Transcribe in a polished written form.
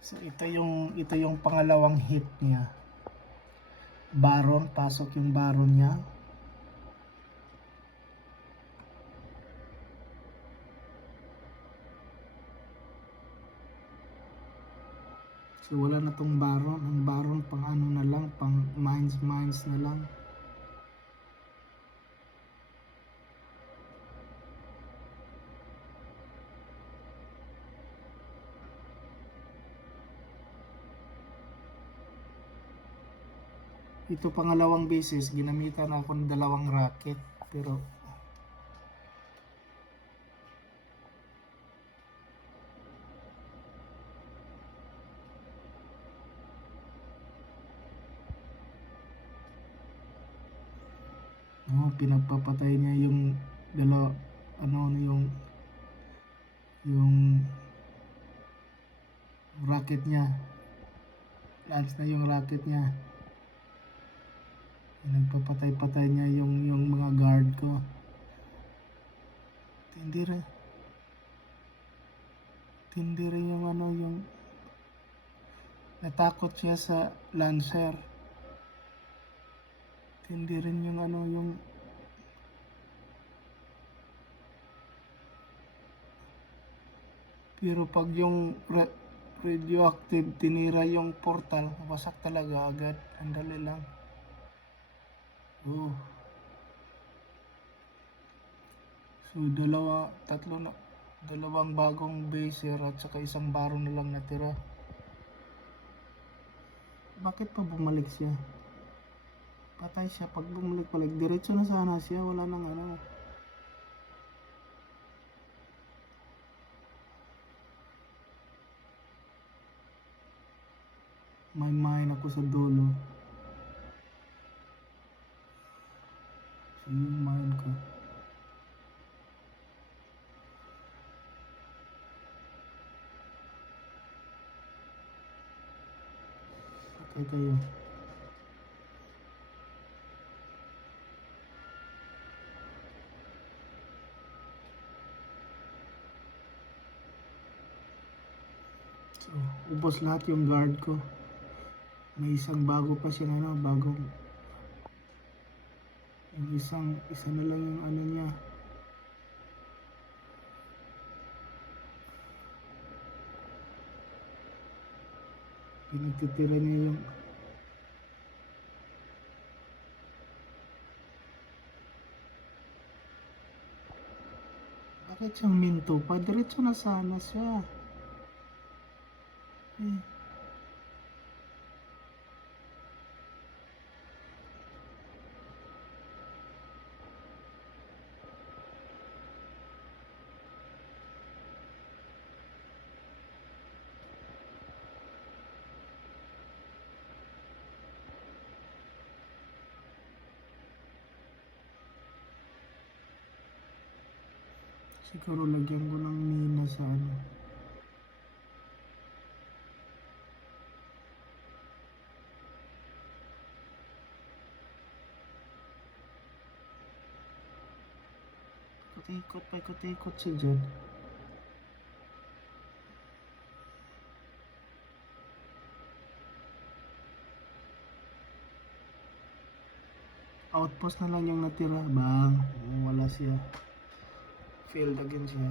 So ito yung pangalawang hit niya. Baron, pasok yung Baron niya. So wala na tong Baron. Ang Baron pang ano na lang, pang mines na lang. Ito pangalawang beses, ginamitan ako ng dalawang rocket. Pero pinagpapatay niya yung yung rocket niya. Lance na yung rocket niya. Nagpapatay-patay niya yung mga guard ko. Tindi rin yung natakot siya sa Lancer. Tindi rin yung pero pag yung radioactive tinira yung portal, wasak talaga agad. Ang dali lang. So dalawang bagong baser at saka isang Baron na lang natira. Bakit pa bumalik siya? Patay siya. Pag bumalik diretso na sana siya. Wala nang ano. May mine ako sa dulo. So yung mine ko. Okay kayo. So, ubos lahat yung guard ko. May isang bago pa siya bagong yung isa na lang yung ano niya. Pinagtitira niya yung bakit siyang minto pa? Diretso na sana siya. Siguro lagyan ko ng mina sa ano. Paikot siya dyan. Outpost na lang yung natira. Bang, wala siya. Failed again siya.